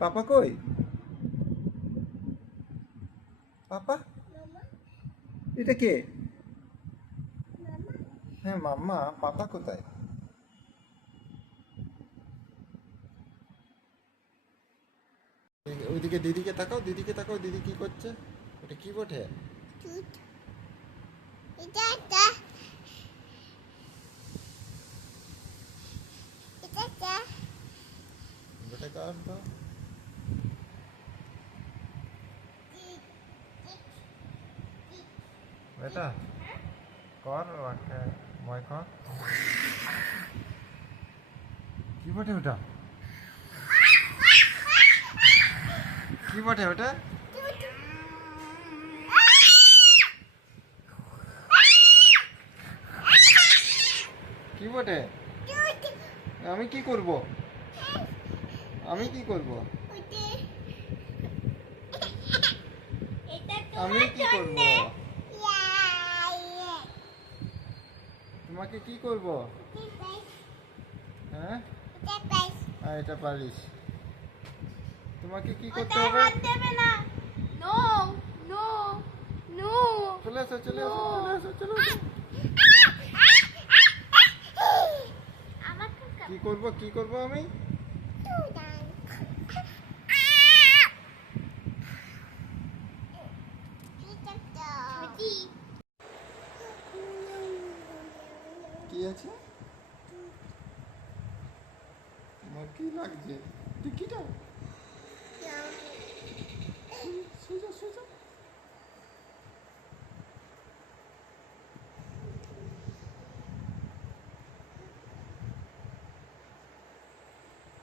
পাপা কই? পাপা, এটা কে? হ্যাঁ মাম্মা, পাপা কোথায়? ওইদিকে দিদিকে তাকাও, দিদিকে তাকাও, দিদি কি করছে? ওটা কি বটে? বটে কার দাও? বেটা কর ওকে, মই কর। কি বটে ওটা? কি বটে ওটা? কি বটে? আমি কি করব? আমি কি করব? আমি কি করব? তোমাকে কি করব? হ্যাঁ, এটা পারিস। তোমাকে কি করতে হবে? নো নো নো চলে আসো, চলে আসো, চলে আসো, চলে আসো। কি করব, কি করব আমি? কি আছে? আমার কি লাগছে? টিকিটা সোজা সোজা